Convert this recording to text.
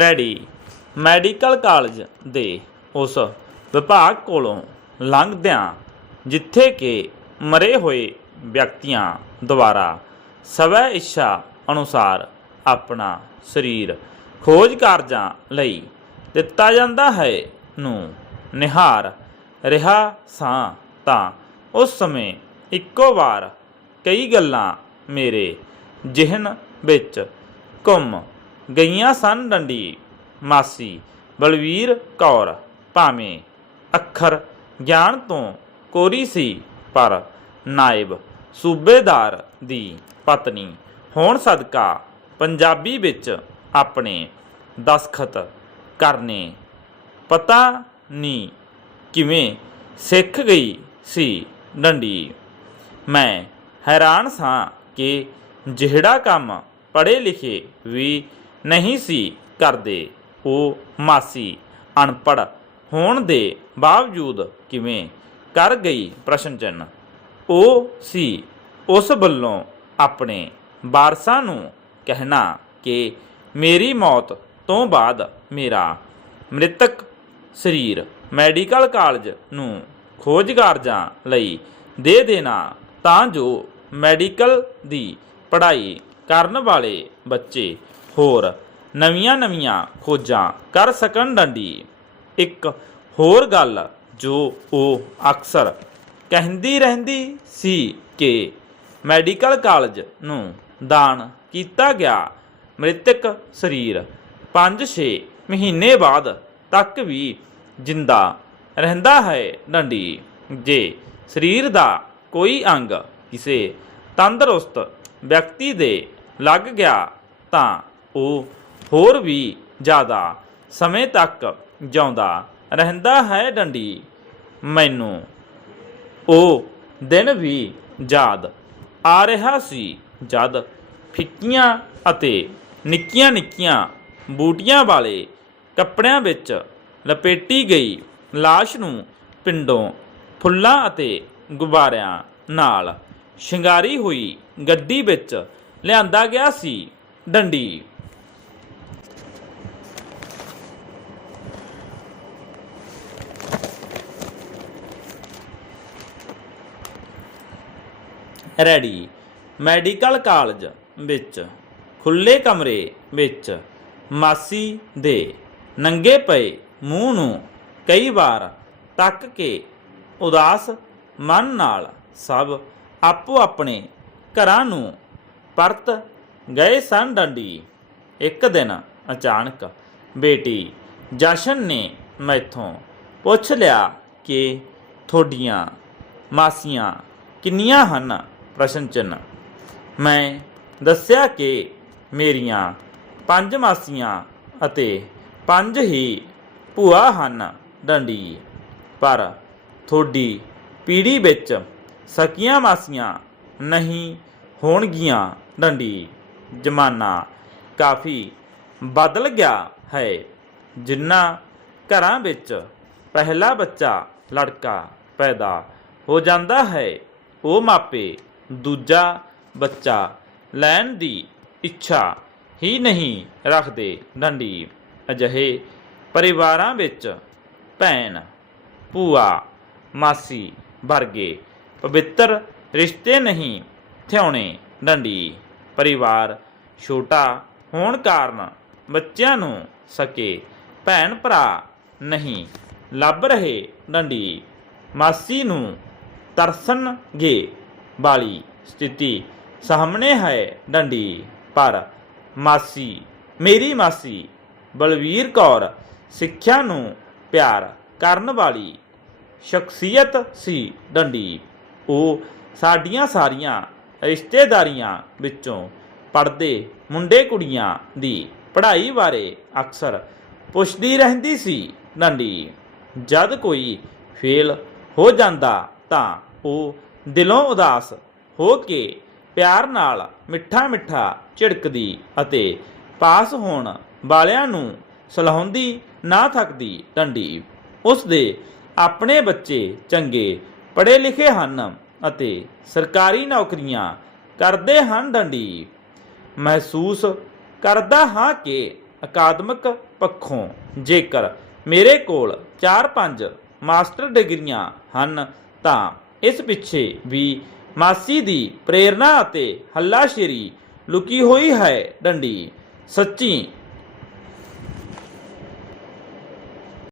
Ready. Medical college ਦੇ ਉਸ ਵਿਭਾਗ ਕੋਲੋਂ ਲੰਘਦਿਆਂ ਜਿੱਥੇ ਕਿ ਮਰੇ ਹੋਏ ਵਿਅਕਤੀਆਂ ਦੁਆਰਾ ਸਵੈ ਇੱਛਾ ਅਨੁਸਾਰ ਆਪਣਾ ਸਰੀਰ ਖੋਜ ਕਾਰਜਾਂ ਲਈ ਦਿੱਤਾ ਜਾਂਦਾ ਹੈ ਨੂੰ ਨਿਹਾਰ ਰਿਹਾ ਸਾਂ ਤਾਂ ਉਸ ਸਮੇਂ ਇੱਕੋ ਵਾਰ ਕਈ ਗੱਲਾਂ ਮੇਰੇ ਜ਼ਿਹਨ ਵਿੱਚ ਘੁੰਮ ਗਈਆਂ ਸਨ ਡੰਡੀ, ਮਾਸੀ, ਬਲਵੀਰ ਕੌਰ, ਭਾਵੇਂ ਅੱਖਰ ਗਿਆਨ ਤੋਂ ਕੋਰੀ ਸੀ, ਪਰ ਨਾਇਬ ਸੂਬੇਦਾਰ ਦੀ ਪਤਨੀ ਹੋਣ ਸਦਕਾ ਪੰਜਾਬੀ ਵਿੱਚ ਆਪਣੇ ਦਸਖਤ ਕਰਨੇ ਪਤਾ ਨਹੀਂ ਕਿਵੇਂ ਸਿੱਖ ਗਈ ਸੀ ਡੰਡੀ। ਮੈਂ ਹੈਰਾਨ ਸਾਂ ਕਿ ਜਿਹੜਾ ਕੰਮ ਪੜ੍ਹੇ ਲਿਖੇ ਵੀ ਨਹੀਂ ਸੀ ਕਰਦੇ। ਉਹ ਮਾਸੀ, ਅਨਪੜ੍ਹ ਹੋਣ ਦੇ ਬਾਵਜੂਦ ਕਿਵੇਂ ਕਰ ਗਈ ਪ੍ਰਸ਼ਨ ਚਿੰਨ੍ਹ ਉਹ ਸੀ ਉਸ ਵੱਲੋਂ ਆਪਣੇ ਵਾਰਸਾਂ ਨੂੰ ਕਹਿਣਾ ਕਿ ਮੇਰੀ ਮੌਤ ਤੋਂ ਬਾਅਦ ਮੇਰਾ ਮ੍ਰਿਤਕ ਸਰੀਰ ਮੈਡੀਕਲ ਕਾਲਜ ਨੂੰ ਖੋਜ ਕਾਰਜਾਂ ਲਈ ਦੇ ਦੇਣਾ ਤਾਂ ਜੋ ਮੈਡੀਕਲ ਦੀ ਪੜ੍ਹਾਈ ਕਰਨ ਵਾਲੇ ਬੱਚੇ ਹੋਰ ਨਵੀਆਂ-ਨਵੀਆਂ ਖੋਜਾਂ ਕਰ ਸਕਣ ਡੰਡੀ। ਇੱਕ ਹੋਰ ਗੱਲ ਜੋ ਉਹ ਅਕਸਰ ਕਹਿੰਦੀ ਰਹਿੰਦੀ ਸੀ ਕਿ ਮੈਡੀਕਲ ਕਾਲਜ ਨੂੰ ਦਾਨ ਕੀਤਾ ਗਿਆ। ਮ੍ਰਿਤਕ ਸਰੀਰ 5-6 ਮਹੀਨੇ ਬਾਅਦ ਤੱਕ ਵੀ ਜਿੰਦਾ ਰਹਿੰਦਾ ਹੈ ਡੰਡੀ। ਜੇ ਸਰੀਰ ਦਾ ਕੋਈ ਅੰਗ ਕਿਸੇ ਤੰਦਰੁਸਤ ਵਿਅਕਤੀ ਦੇ ਲੱਗ ਗਿਆ ਤਾਂ ਉਹ ਹੋਰ ਵੀ ਜ਼ਿਆਦਾ ਸਮੇਂ ਤੱਕ ਜਿਉਂਦਾ ਰਹਿੰਦਾ ਹੈ ਡੰਡੀ। ਮੈਨੂੰ ਉਹ ਦਿਨ ਵੀ ਯਾਦ ਆ ਰਿਹਾ ਸੀ ਜਦ ਫਿੱਕੀਆਂ ਅਤੇ ਨਿੱਕੀਆਂ ਨਿੱਕੀਆਂ ਬੂਟੀਆਂ ਵਾਲੇ ਕੱਪੜਿਆਂ ਵਿੱਚ ਲਪੇਟੀ ਗਈ ਲਾਸ਼ ਨੂੰ ਪਿੰਡੋਂ ਫੁੱਲਾਂ ਅਤੇ ਗੁਬਾਰਿਆਂ ਨਾਲ ਸ਼ਿੰਗਾਰੀ ਹੋਈ ਗੱਡੀ ਵਿੱਚ ਲਿਆਂਦਾ ਗਿਆ ਸੀ ਡੰਡੀ। ਰੈਡੀ। ਮੈਡੀਕਲ ਕਾਲਜ ਵਿੱਚ ਖੁੱਲੇ ਕਮਰੇ ਵਿੱਚ ਮਾਸੀ ਦੇ ਨੰਗੇ ਪਏ ਮੂੰਹ ਨੂੰ ਕਈ ਵਾਰ ਤੱਕ ਕੇ ਉਦਾਸ ਮਨ ਨਾਲ ਸਭ ਆਪੋ ਆਪਣੇ ਘਰਾਂ ਨੂੰ ਪਰਤ ਗਏ ਸਨ ਡੰਡੀ। ਇੱਕ ਦਿਨ ਅਚਾਨਕ ਬੇਟੀ ਜਸ਼ਨ ਨੇ ਮੈਥੋਂ ਪੁੱਛ ਲਿਆ ਕਿ ਤੁਹਾਡੀਆਂ ਮਾਸੀਆਂ ਕਿੰਨੀਆਂ ਹਨ? ਪ੍ਰਸ਼ਨ ਚਿੰਨ੍ਹ ਮੈਂ ਦੱਸਿਆ ਕਿ ਮੇਰੀਆਂ ਪੰਜ ਮਾਸੀਆਂ ਅਤੇ ਪੰਜ ਹੀ ਭੂਆ ਹਨ ਡੰਡੀ। ਪਰ ਤੁਹਾਡੀ ਪੀੜ੍ਹੀ ਵਿੱਚ ਸਕੀਆਂ ਮਾਸੀਆਂ ਨਹੀਂ ਹੋਣਗੀਆਂ ਡੰਡੀ। ਜ਼ਮਾਨਾ ਕਾਫੀ ਬਦਲ ਗਿਆ ਹੈ। ਜਿਨ੍ਹਾਂ ਘਰਾਂ ਵਿੱਚ ਪਹਿਲਾ ਬੱਚਾ ਲੜਕਾ ਪੈਦਾ ਹੋ ਜਾਂਦਾ ਹੈ, ਉਹ ਮਾਪੇ ਦੂਜਾ ਬੱਚਾ ਲੈਣ ਦੀ ਇੱਛਾ ਹੀ ਨਹੀਂ ਰੱਖਦੇ ਡੰਡੀ। ਅਜਿਹੇ ਪਰਿਵਾਰਾਂ ਵਿੱਚ ਭੈਣ, ਭੂਆ, ਮਾਸੀ ਵਰਗੇ ਪਵਿੱਤਰ ਰਿਸ਼ਤੇ ਨਹੀਂ ਥਿਆਉਣੇ ਡੰਡੀ। ਪਰਿਵਾਰ ਛੋਟਾ ਹੋਣ ਕਾਰਨ ਬੱਚਿਆਂ ਨੂੰ ਸਕੇ ਭੈਣ ਭਰਾ ਨਹੀਂ ਲੱਭ ਰਹੇ ਡੰਡੀ। ਮਾਸੀ ਨੂੰ ਤਰਸਣਗੇ। ਵਾਲੀ ਸਥਿਤੀ ਸਾਹਮਣੇ ਹੈ ਡੰਡੀ। ਪਰ ਮਾਸੀ, ਮੇਰੀ ਮਾਸੀ ਬਲਵੀਰ ਕੌਰ ਸਿੱਖਿਆ ਨੂੰ ਪਿਆਰ ਕਰਨ ਵਾਲੀ ਸ਼ਖਸੀਅਤ ਸੀ ਡੰਡੀ। ਉਹ ਸਾਡੀਆਂ ਸਾਰੀਆਂ ਰਿਸ਼ਤੇਦਾਰੀਆਂ ਵਿੱਚੋਂ ਪੜਦੇ ਮੁੰਡੇ ਕੁੜੀਆਂ ਦੀ ਪੜ੍ਹਾਈ ਬਾਰੇ ਅਕਸਰ ਪੁੱਛਦੀ ਰਹਿੰਦੀ ਸੀ ਡੰਡੀ। ਜਦ ਕੋਈ ਫੇਲ ਹੋ ਜਾਂਦਾ ਤਾਂ ਉਹ ਦਿਲੋਂ ਉਦਾਸ ਹੋ ਕੇ ਪਿਆਰ ਨਾਲ ਮਿੱਠਾ ਮਿੱਠਾ ਝਿੜਕਦੀ ਅਤੇ ਪਾਸ ਹੋਣ ਵਾਲਿਆਂ ਨੂੰ ਸਲਾਹੁੰਦੀ ਨਾ ਥੱਕਦੀ ਡੰਡੀ ਉਸ ਦੇ ਆਪਣੇ ਬੱਚੇ ਚੰਗੇ ਪੜ੍ਹੇ ਲਿਖੇ ਹਨ ਅਤੇ ਸਰਕਾਰੀ ਨੌਕਰੀਆਂ ਕਰਦੇ ਹਨ ਡੰਡੀ ਮਹਿਸੂਸ ਕਰਦਾ ਹਾਂ ਕਿ ਅਕਾਦਮਿਕ ਪੱਖੋਂ ਜੇਕਰ ਮੇਰੇ ਕੋਲ 4-5 ਮਾਸਟਰ ਡਿਗਰੀਆਂ ਹਨ ਤਾਂ ਇਸ ਪਿੱਛੇ ਵੀ ਮਾਸੀ ਦੀ ਪ੍ਰੇਰਣਾ ਅਤੇ ਹੱਲਾਸ਼ੇਰੀ ਲੁਕੀ ਹੋਈ ਹੈ ਡੰਡੀ। ਸੱਚੀ